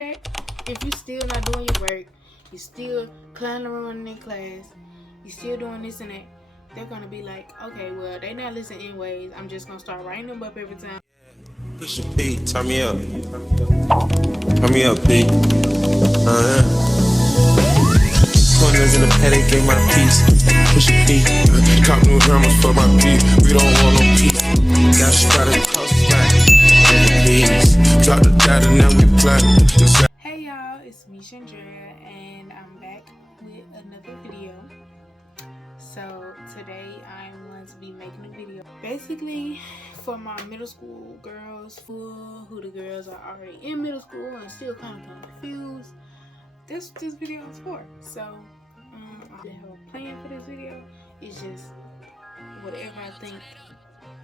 If you still not doing your work, you still climbing around in class, you still doing this and that, they're gonna be like, okay, well, they not listening anyways. I'm just gonna start writing them up every time. Push your P, turn me up. Turn me up, P. Corners in the paddock, gave my piece. Push your P. Cop new hammers for my beat. We don't want no peace. Got spotted across the back. Peace. Drop the data, now we platinum. Hey y'all, it's me Chandra, and I'm back with another video. So today I'm going to be making a video basically for my middle school girls, who the girls are already in middle school and still kind of confused. That's what this video is for. So I don't have a plan for this video. It's just whatever I think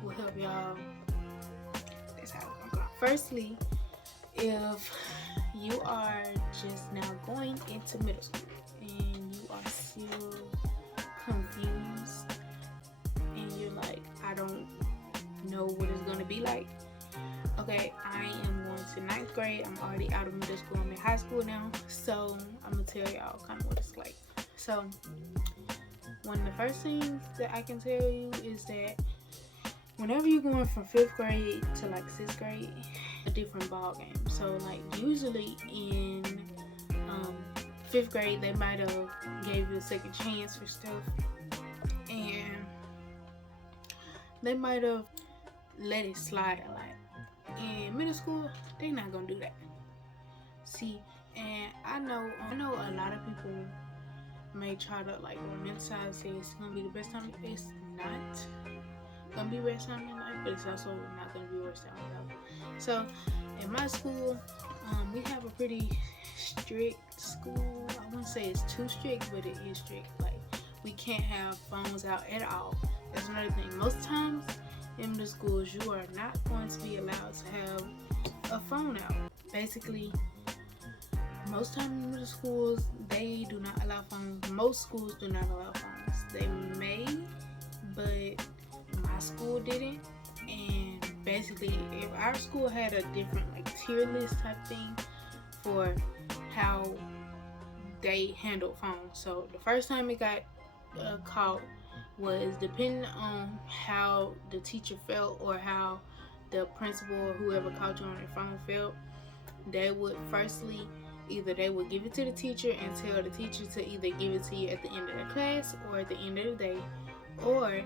will help y'all. That's how I'm going. Firstly, if you are just now going into middle school and you are still confused and you're like, I don't know what it's going to be like. Okay, I am going to 9th grade. I'm already out of middle school. I'm in high school now. So I'm going to tell y'all kind of what it's like. So one of the first things that I can tell you is that whenever you're going from 5th grade to like 6th grade, a different ball game. So like usually in 5th grade, they might have gave you a second chance for stuff, and they might have let it slide a lot. In middle school, they're not gonna do that. See, and I know a lot of people may try to like romanticize, say it's gonna be the best time. It's not gonna be the best time in life, but it's also not gonna be the worst time in life. So in my school, we have a pretty strict school. I wouldn't say it's too strict, but it is strict. Like, we can't have phones out at all. That's another thing. Most times in middle schools, you are not going to be allowed to have a phone out. Basically, most times in middle schools, they do not allow phones. Most schools do not allow phones. They may, but my school didn't. And basically, if our school had a different like tier list type thing for how they handled phones. So the first time it got caught was depending on how the teacher felt or how the principal or whoever caught you on their phone felt. They would firstly, either they would give it to the teacher and tell the teacher to either give it to you at the end of the class or at the end of the day, or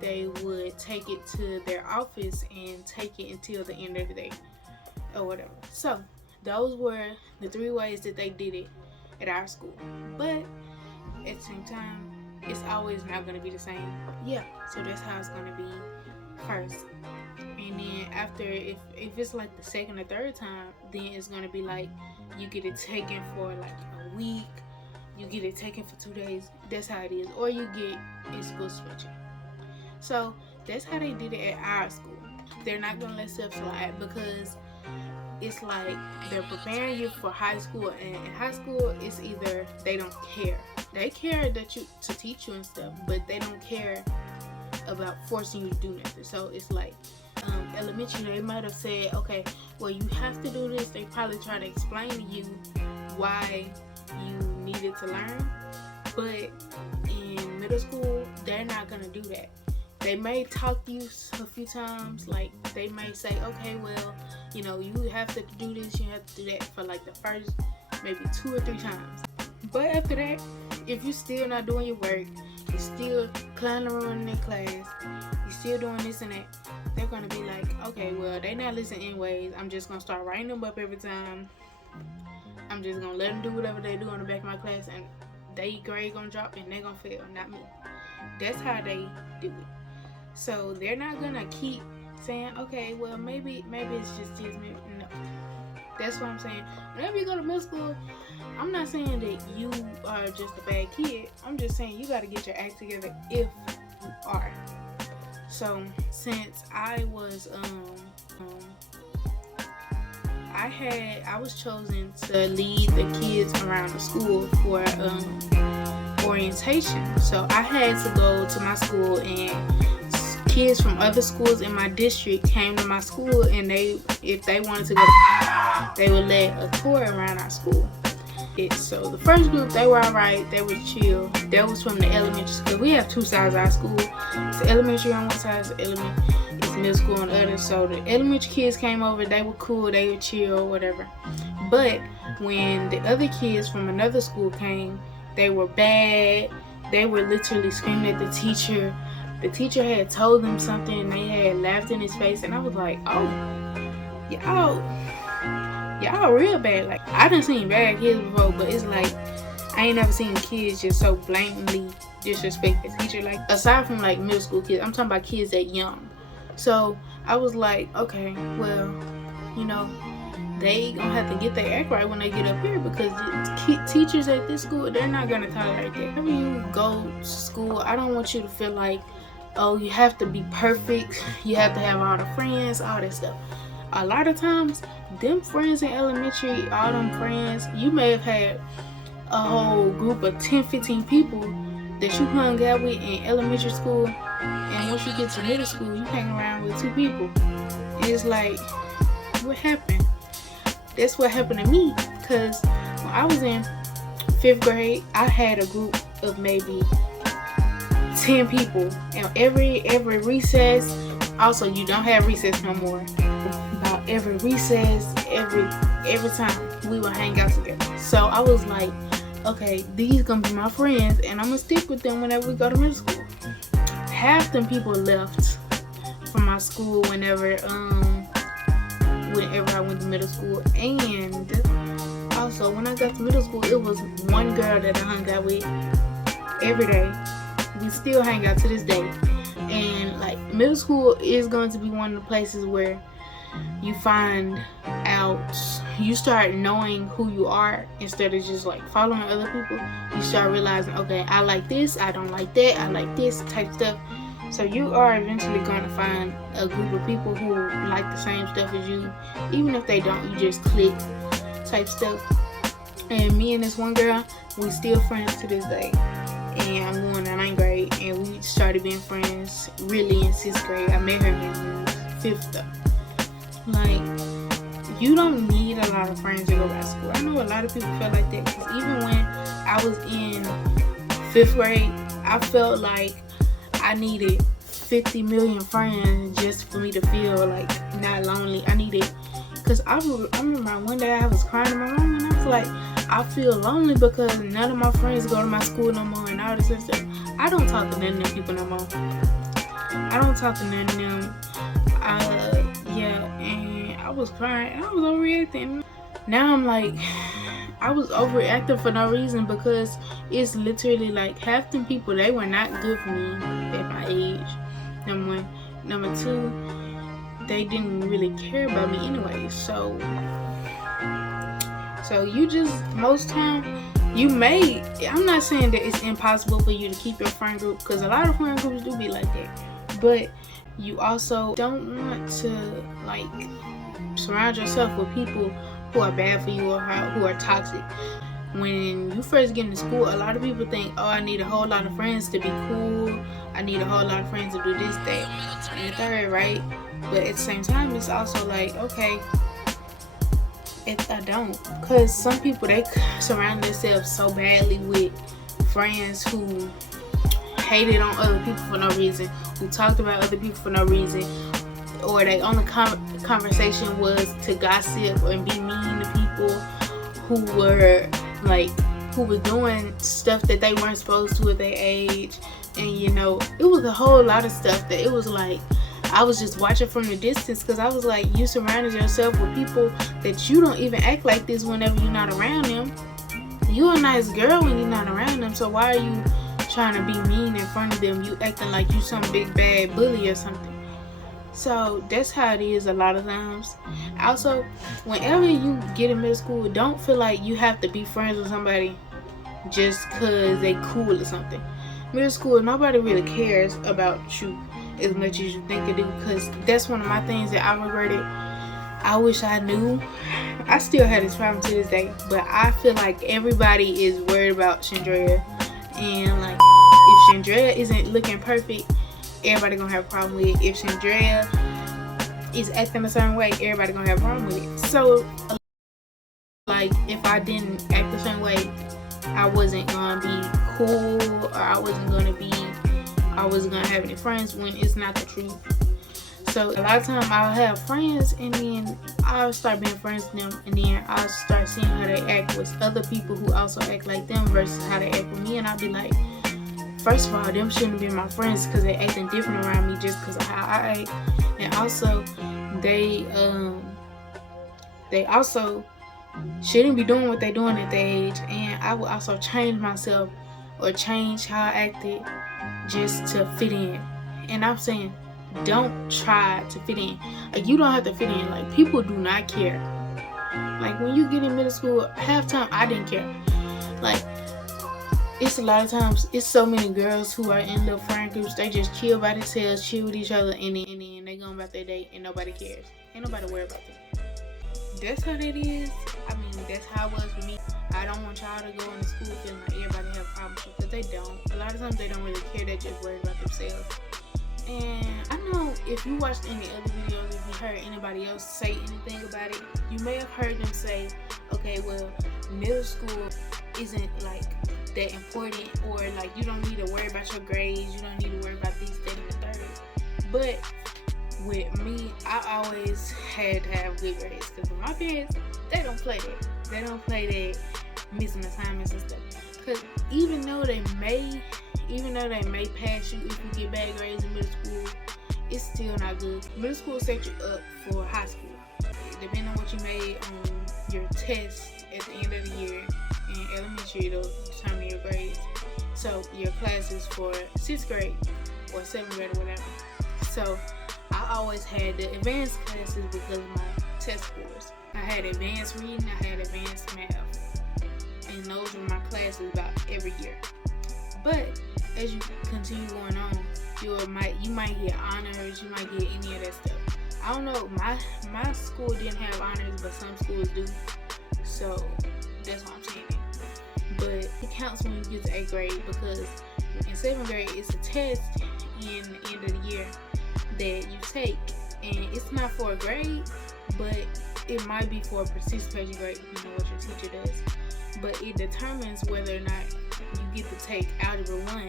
they would take it to their office and take it until the end of the day or whatever. So those were the 3 ways that they did it at our school. But at the same time, it's always not going to be the same. Yeah, so that's how it's going to be first. And then after, if it's like the second or third time, then it's going to be like you get it taken for like a week, you get it taken for 2 days. That's how it is. Or you get it school switching. So that's how they did it at our school. They're not going to let stuff slide because it's like they're preparing you for high school, and in high school it's either they don't care. They care that to teach you and stuff, but they don't care about forcing you to do nothing. So it's like elementary, they might have said, okay, well, you have to do this. They probably try to explain to you why you needed to learn. But in middle school, they're not going to do that. They may talk to you a few times, like they may say, okay, well, you know, you have to do this, you have to do that for like the first maybe 2 or 3 times. But after that, if you're still not doing your work, you're still climbing around in class, you're still doing this and that, they're going to be like, okay, well, they not listening anyways. I'm just going to start writing them up every time. I'm just going to let them do whatever they do on the back of my class, and they grade going to drop and they're going to fail, not me. That's how they do it. So they're not gonna keep saying, okay, well, maybe it's just this. Maybe no. That's what I'm saying. Whenever you go to middle school, I'm not saying that you are just a bad kid. I'm just saying you gotta get your act together if you are. So since I was I was chosen to lead the kids around the school for orientation. So I had to go to my school and kids from other schools in my district came to my school, and if they wanted to go, they would let a tour around our school. So the first group, they were alright, they were chill. That was from the elementary school. We have two sides of our school. It's elementary on one side, it's middle school on the other. So the elementary kids came over, they were cool, they were chill, whatever. But when the other kids from another school came, they were bad. They were literally screaming at the teacher. The teacher had told them something, and they had laughed in his face, and I was like, oh, y'all real bad. Like, I done seen bad kids before, but it's like I ain't never seen kids just so blatantly disrespect the teacher. Like, aside from like middle school kids, I'm talking about kids that young. So I was like, okay, well, you know, they gonna have to get their act right when they get up here, because the teachers at this school, they're not gonna tolerate that. Whenever you go to school, I don't want you to feel like, oh, you have to be perfect, you have to have all the friends, all that stuff. A lot of times, them friends in elementary, all them friends, you may have had a whole group of 10, 15 people that you hung out with in elementary school, and once you get to middle school, you hang around with 2 people. And it's like, what happened? That's what happened to me, because when I was in 5th grade, I had a group of maybe 10 people, and every recess, also you don't have recess no more, about every recess, every time we would hang out together. So I was like, okay, these gonna be my friends, and I'm gonna stick with them whenever we go to middle school. Half them people left from my school whenever I went to middle school, and also when I got to middle school, it was one girl that I hung out with every day. We still hang out to this day, and like middle school is going to be one of the places where you find out, you start knowing who you are instead of just like following other people. You start realizing, okay, I like this, I don't like that, I like this type stuff. So you are eventually going to find a group of people who like the same stuff as you, even if they don't, you just click type stuff. And me and this one girl, we still friends to this day. And I'm going to 9th grade, and we started being friends really in 6th grade. I met her in 5th though. Like, you don't need a lot of friends to go to school. I know a lot of people feel like that, because even when I was in 5th grade, I felt like I needed 50 million friends just for me to feel like not lonely. I needed, because I remember one day I was crying to my mom, and I was like, I feel lonely because none of my friends go to my school no more and all this and stuff. I don't talk to none of them people no more. I don't talk to none of them. And I was crying, and I was overreacting. Now I'm like, I was overreacting for no reason, because it's literally like half them people, they were not good for me at my age. Number one. Number two, they didn't really care about me anyway. So you just, most time, you may, I'm not saying that it's impossible for you to keep your friend group, because a lot of friend groups do be like that. But you also don't want to like surround yourself with people who are bad for you or who are toxic. When you first get into school, a lot of people think, oh, I need a whole lot of friends to be cool. I need a whole lot of friends to do this, that, and the third, right? But at the same time, it's also like, okay, if I don't. Because some people, they surround themselves so badly with friends who hated on other people for no reason, who talked about other people for no reason, or their only conversation was to gossip and be mean to people who were doing stuff that they weren't supposed to at their age. And you know, it was a whole lot of stuff that it was like, I was just watching from the distance, because I was like, you surrounded yourself with people that you don't even act like this whenever you're not around them. You're a nice girl when you're not around them, so why are you trying to be mean in front of them? You acting like you some big bad bully or something. So that's how it is a lot of times. Also, whenever you get in middle school, don't feel like you have to be friends with somebody just because they cool or something. Middle school, nobody really cares about you as much as you think they do, because that's one of my things that I regretted. I wish I knew. I still had this problem to this day, but I feel like everybody is worried about Chandrea, and like, if Chandrea isn't looking perfect, everybody gonna have a problem with it. If Chandrea is acting a certain way, everybody gonna have a problem with it. So, like, if I didn't act a certain way, I wasn't gonna be cool, or I wasn't gonna have any friends, when it's not the truth. So a lot of times I'll have friends, and then I'll start being friends with them, and then I'll start seeing how they act with other people who also act like them versus how they act with me, and I'll be like, first of all, them shouldn't be my friends because they're acting different around me just because of how I act. And also, they also shouldn't be doing what they're doing at their age. And I will also change myself or change how I acted just to fit in. And I'm saying, don't try to fit in. Like, you don't have to fit in. Like, people do not care. Like, when you get in middle school, half time I didn't care. Like, it's a lot of times, it's so many girls who are in little friend groups, they just chill by themselves, chill with each other, and then they go about their day and nobody cares. Ain't nobody worry about them. That's how that is. I mean, that's how it was for me. I don't want y'all to go into school feeling like everybody have problems, because they don't. A lot of times they don't really care, they just worry about themselves. And I know if you watched any other videos, if you heard anybody else say anything about it, you may have heard them say, okay, well, middle school isn't like that important, or like you don't need to worry about your grades, you don't need to worry about these, that, and the third. But with me, I always had to have good grades, because with my parents, they don't play that. They don't play that missing assignments and stuff. Because even though they may pass you if you get bad grades in middle school, it's still not good. Middle school set you up for high school. Depending on what you made on your test at the end of the year, in elementary, it'll determine your grades. So your classes for 6th grade or 7th grade or whatever. So I always had the advanced classes because of my test scores. I had advanced reading, I had advanced math, and those were my classes about every year. But as you continue going on, you might get honors, you might get any of that stuff. I don't know, my school didn't have honors, but some schools do. So that's what I'm saying. But it counts when you get to 8th grade, because in 7th grade it's a test in the end of the year that you take, and it's not for a grade, but it might be for a participation grade, depending on what your teacher does. But it determines whether or not you get to take Algebra 1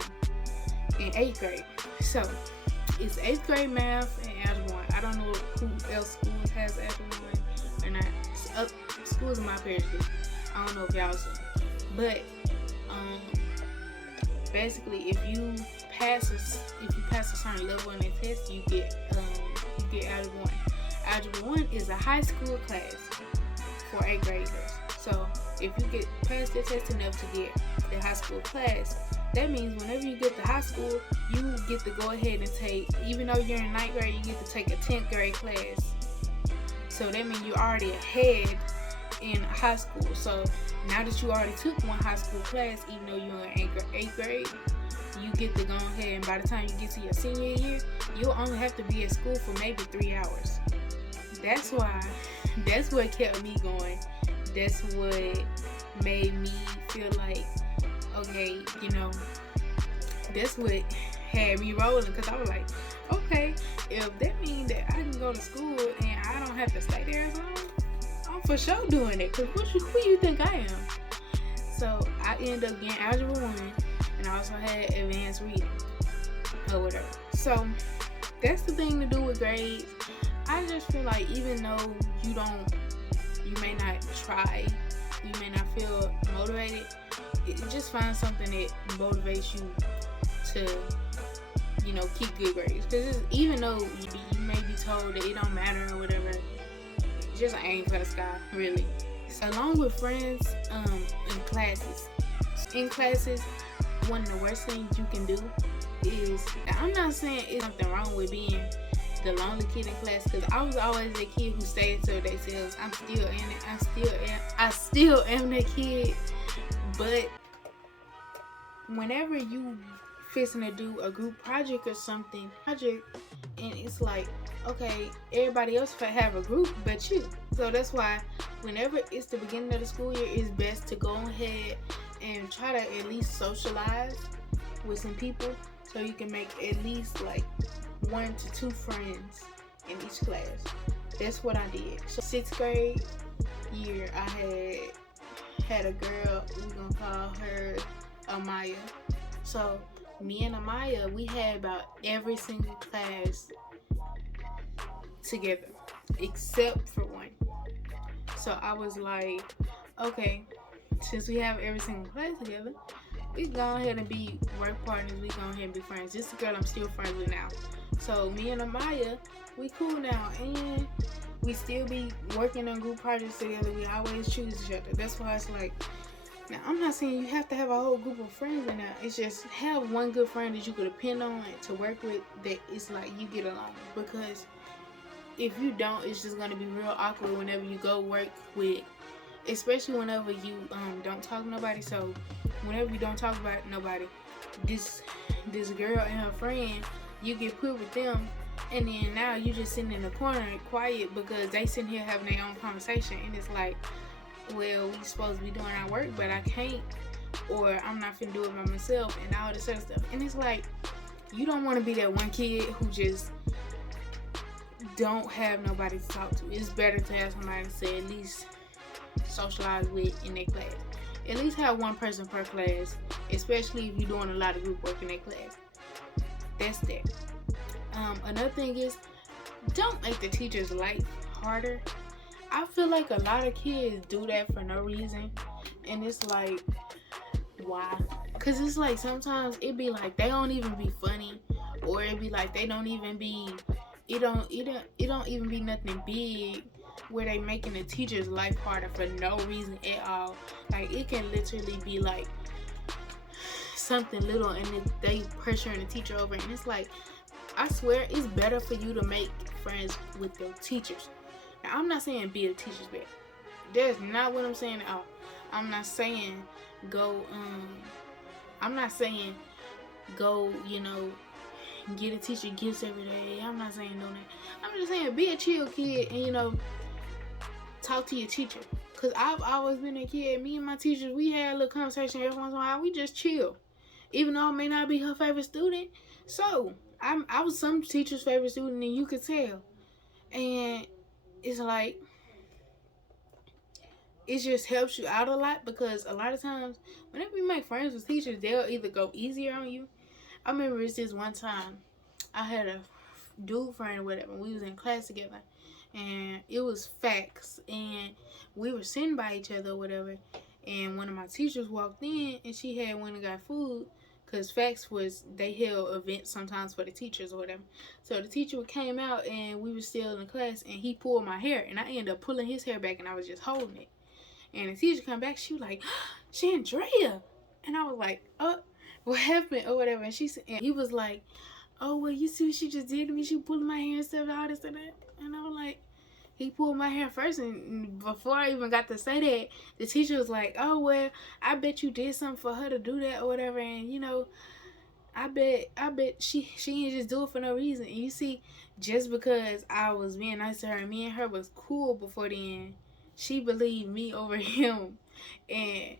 in 8th grade. So it's 8th grade math and Algebra 1. I don't know who else school has Algebra 1 or not. Schools in my parish do. I don't know if y'all see. But basically, if you pass a certain level in that test, you get Algebra 1. Algebra 1 is a high school class for 8th graders. So if you get past the test enough to get the high school class, that means whenever you get to high school, you get to go ahead and take, even though you're in 9th grade, you get to take a 10th grade class. So that means you're already ahead in high school. So now that you already took one high school class, even though you're in 8th grade, you get to go ahead, and by the time you get to your senior year, you'll only have to be at school for maybe 3 hours. That's what kept me going. That's what made me feel like, okay, that's what had me rolling, because I was like, okay, if that means that I can go to school and I don't have to stay there as long, I'm for sure doing it, because who you think I am? So I ended up getting Algebra 1, and I also had advanced reading or whatever. So that's the thing to do with grades. I just feel like even though you may not try, you may not feel motivated, just find something that motivates you to, keep good grades. Because even though you may be told that it don't matter or whatever, just aim for the sky, really. So, along with friends, in classes, one of the worst things you can do is, I'm not saying it's something wrong with being the lonely kid in class, because I was always the kid who stayed to themselves. I still am that kid. But whenever you fixing to do a group project or something, and it's like, okay, everybody else have a group but you. So that's why whenever it's the beginning of the school year, it's best to go ahead and try to at least socialize with some people, so you can make at least like 1 to 2 friends in each class. That's what I did. So 6th grade year, I had a girl, we're gonna call her Amaya. So me and Amaya, we had about every single class together except for one. So I was like, okay, since we have every single class together, we go ahead and be work partners. We go ahead and be friends. This girl I'm still friends with now. So me and Amaya, we cool now, and we still be working on group projects together. We always choose each other. That's why it's like, now I'm not saying you have to have a whole group of friends in there. It's just have one good friend that you could depend on to work with, that it's like you get along. Because if you don't, it's just gonna be real awkward whenever you go work with, especially whenever you don't talk to nobody. So whenever you don't talk about nobody, this girl and her friend, you get put with them, and then now you just sitting in the corner quiet because they sitting here having their own conversation, and it's like, well, we supposed to be doing our work, but I can't, or I'm not finna do it by myself, and all this other stuff. And it's like, you don't want to be that one kid who just don't have nobody to talk to. It's better to have somebody to say at least socialize with in their class. At least have one person per class, especially if you're doing a lot of group work in their class. That's that. Another thing is, don't make the teacher's life harder. I feel like a lot of kids do that for no reason, and it's like, why? Cause it's like sometimes it be like they don't even be funny, or it be like they don't even be. It don't even be nothing big where they making the teacher's life harder for no reason at all. Like, it can literally be like something little, and they pressuring the teacher over, and it's like, I swear it's better for you to make friends with your teachers. Now, I'm not saying be a teacher's pet. That's not what I'm saying at all. I'm not saying go, get a teacher gifts every day. I'm not saying no that. I'm just saying be a chill kid and, talk to your teacher. Because I've always been a kid. Me and my teachers, we had a little conversation every once in a while. We just chill. Even though I may not be her favorite student. So, I was some teacher's favorite student, and you could tell. And it's like, it just helps you out a lot, because a lot of times, whenever you make friends with teachers, they'll either go easier on you. I remember this one time, I had a dude friend or whatever, we was in class together, and it was facts, and we were sitting by each other or whatever, and one of my teachers walked in, and she had went and got food, because facts they held events sometimes for the teachers or whatever. So the teacher came out, and we were still in the class, and he pulled my hair, and I ended up pulling his hair back, and I was just holding it. And the teacher come back, she was like, Shandria. And I was like, what happened or whatever. And he was like, oh, well, you see what she just did to me? She pulled my hair and stuff, all this and that. And I was like, he pulled my hair first, and before I even got to say that, the teacher was like, oh, well, I bet you did something for her to do that or whatever. And, I bet she didn't just do it for no reason. And you see, just because I was being nice to her, and me and her was cool before then, she believed me over him. And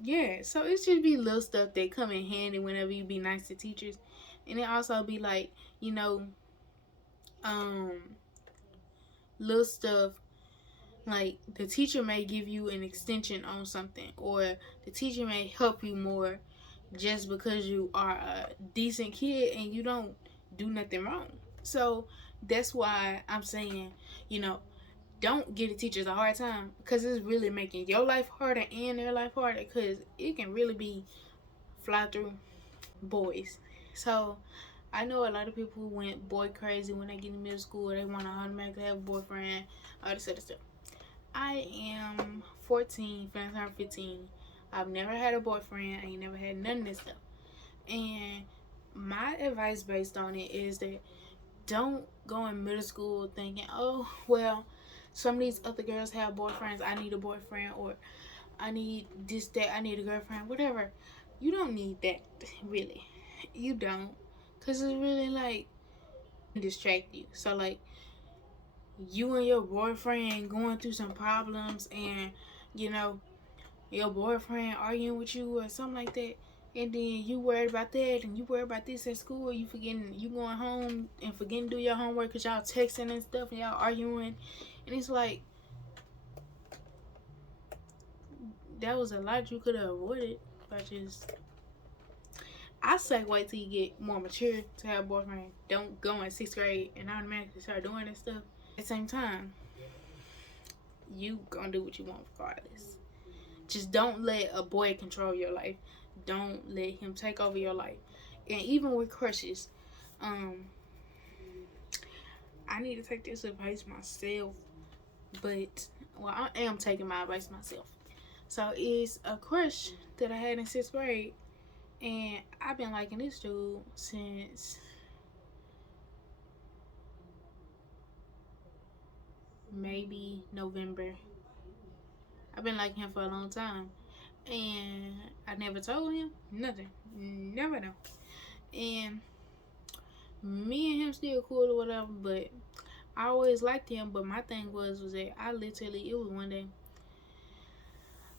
yeah, so it should be little stuff that come in handy whenever you be nice to teachers. And it also be like, little stuff like the teacher may give you an extension on something, or the teacher may help you more just because you are a decent kid and you don't do nothing wrong. So that's why I'm saying, don't give the teachers a hard time, because it's really making your life harder and their life harder, because it can really be fly through boys. So I know a lot of people who went boy crazy when they get in middle school. They want to automatically have a boyfriend, all this other stuff. I am 14, finna turn 15. I've never had a boyfriend. I ain't never had none of this stuff. And my advice based on it is that don't go in middle school thinking, oh, well, some of these other girls have boyfriends. I need a boyfriend, or I need this, that, I need a girlfriend, whatever. You don't need that, really. You don't. Because it's really like distract you. So like you and your boyfriend going through some problems, and your boyfriend arguing with you or something like that, and then you worried about that, and you worried about this at school, you forgetting, you going home and forgetting to do your homework because y'all texting and stuff and y'all arguing, and it's like, that was a lot you could have avoided by just, I say wait till you get more mature to have a boyfriend. Don't go in 6th grade and automatically start doing that stuff. At the same time, you gonna do what you want regardless. Just don't let a boy control your life. Don't let him take over your life. And even with crushes, I need to take this advice myself, but well, I am taking my advice myself. So it's a crush that I had in 6th grade, and I've been liking this dude since maybe November. I've been liking him for a long time, and I never told him nothing. Never know. And me and him still cool or whatever, but I always liked him. But my thing was that it was one day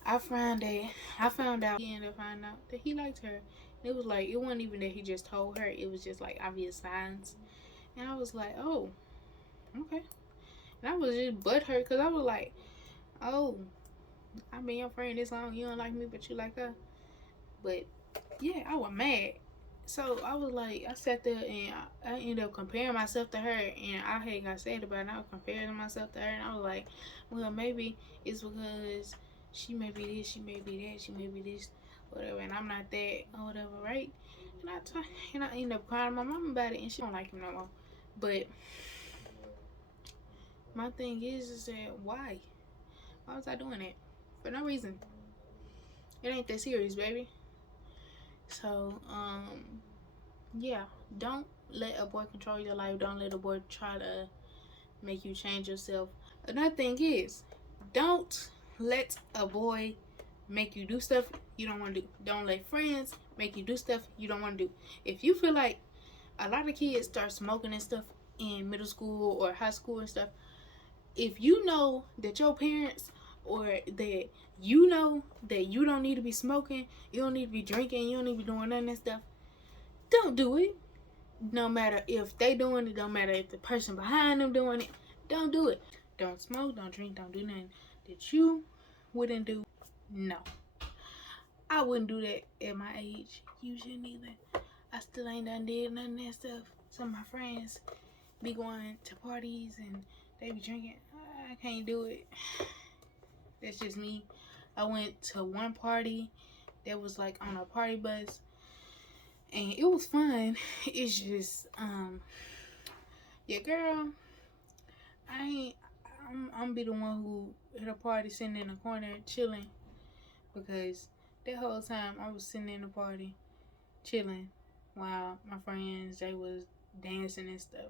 I found out he ended up finding out that he liked her. It was like, it wasn't even that he just told her, it was just like obvious signs. And I was like, oh, okay. And I was just butthurt because I was like, oh, I've been your friend this long, you don't like me, but you like her. But yeah, I was mad. So I was like, I sat there and I ended up comparing myself to her, and I had got sad about it. I was comparing myself to her, and I was like, well, maybe it's because she may be this, she may be that, she may be this, whatever, and I'm not that, or whatever, right? And I ended up crying to my mom about it, and she don't like him no more. But my thing is that why? Why was I doing that? For no reason. It ain't that serious, baby. So, yeah, don't let a boy control your life. Don't let a boy try to make you change yourself. Another thing is, don't let a boy make you do stuff you don't want to do. Don't let friends make you do stuff you don't want to do. If you feel like, a lot of kids start smoking and stuff in middle school or high school and stuff, if you know that your parents, or that you know that you don't need to be smoking, you don't need to be drinking, you don't need to be doing none of that stuff, don't do it. No matter if they doing it, don't matter if the person behind them doing it, don't do it. Don't smoke, don't drink, don't do nothing that you wouldn't do. No, I wouldn't do that at my age. You shouldn't either. I still ain't done did none of that stuff. Some of my friends be going to parties and they be drinking. I can't do it. That's just me. I went to one party that was like on a party bus, and it was fun. It's just, yeah, girl, I'm be the one who at a party sitting in a corner chilling, because that whole time I was sitting in the party chilling while my friends, they was dancing and stuff.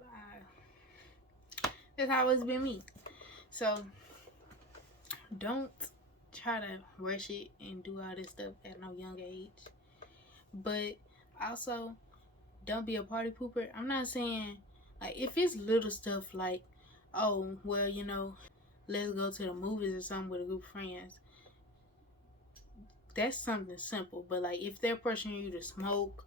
That's how it's been me. So don't try to rush it and do all this stuff at no young age. But also, don't be a party pooper. I'm not saying, like, if it's little stuff like, oh, well, you know, let's go to the movies or something with a group of friends, that's something simple. But like, if they're pressuring you to smoke,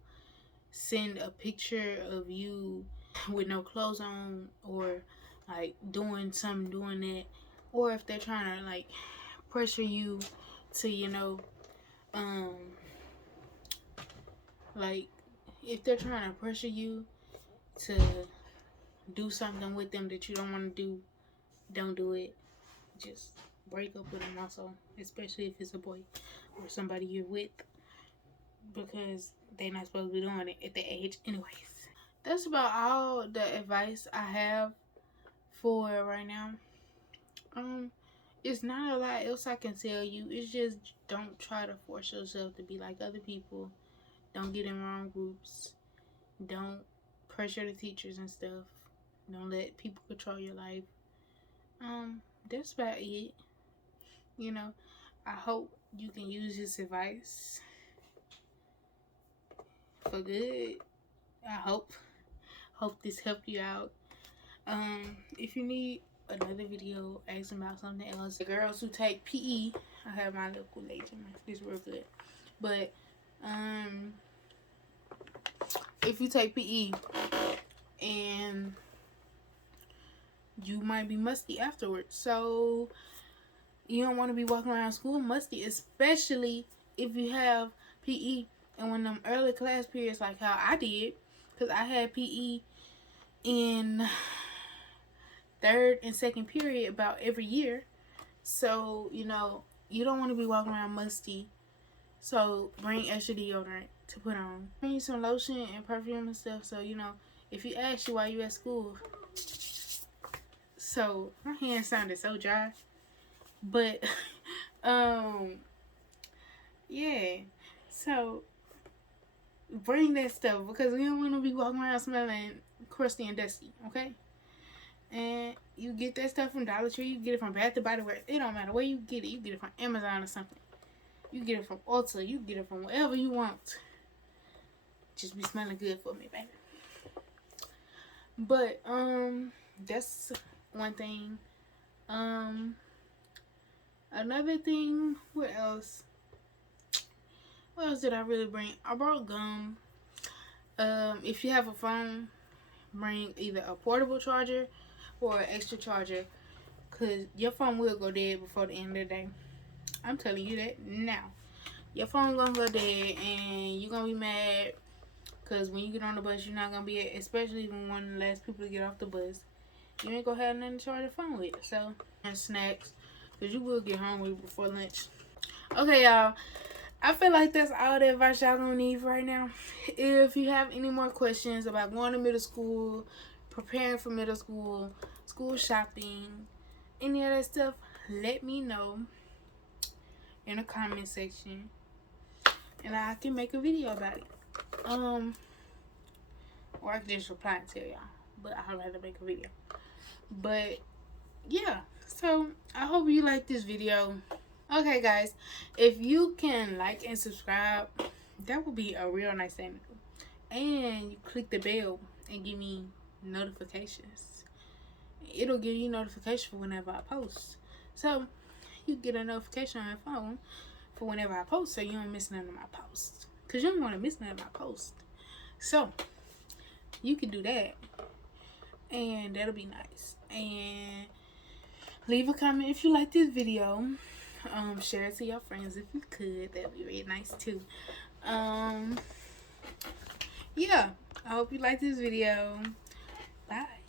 send a picture of you with no clothes on, or like doing that, or if they're trying to like pressure you to, you know, like if they're trying to pressure you to do something with them that you don't want to do, don't do it. Just break up with them also, especially if it's a boy or somebody you're with, because they're not supposed to be doing it at that age anyways. That's about all the advice I have for right now. It's not a lot else I can tell you. It's just, don't try to force yourself to be like other people. Don't get in wrong groups. Don't pressure the teachers and stuff. Don't let people control your life. That's about it. You know, I hope you can use this advice for good. I hope this helped you out. If you need another video asking about something else, the girls who take PE, I have my little Kool-Aid in this real good. But If you take PE and you might be musty afterwards. So you don't want to be walking around school musty, especially if you have PE and one of them early class periods like how I did, because I had PE in third and second period about every year. So, you know, you don't want to be walking around musty. So bring extra deodorant to put on. Bring some lotion and perfume and stuff. So, you know, if you ask you while you at school. So my hand sounded so dry. But yeah. So bring that stuff because we don't want to be walking around smelling crusty and dusty, okay? And you get that stuff from Dollar Tree, you get it from Bath & Body Works. It don't matter where you get it. You get it from Amazon or something. You get it from Ulta. You get it from wherever you want. Just be smelling good for me, baby. But that's one thing. Another thing. What else? What else did I really bring? I brought gum. If you have a phone, bring either a portable charger or an extra charger, cause your phone will go dead before the end of the day. I'm telling you that now. Your phone gonna go dead, and you're gonna be mad, cause when you get on the bus, you're not gonna be, especially when one of the last people to get off the bus, you ain't gonna have nothing to charge your phone with. So, and snacks, cause you will get hungry before lunch. Okay, y'all. I feel like that's all the advice y'all gonna need right now. If you have any more questions about going to middle school, preparing for middle school, school shopping, any of that stuff, let me know in the comment section, and I can make a video about it. Or I can just reply and tell y'all, but I'd rather make a video. But yeah, so I hope you like this video. Okay, guys, if you can like and subscribe, that would be a real nice thing to do. And you click the bell and give me notifications. It'll give you notification for whenever I post. So you get a notification on your phone for whenever I post, so you don't miss none of my posts. Because you don't want to miss none of my posts. So you can do that. And that'll be nice. And leave a comment if you like this video. Share it to your friends if you could. That'd be really nice too. Yeah, I hope you like this video. Bye.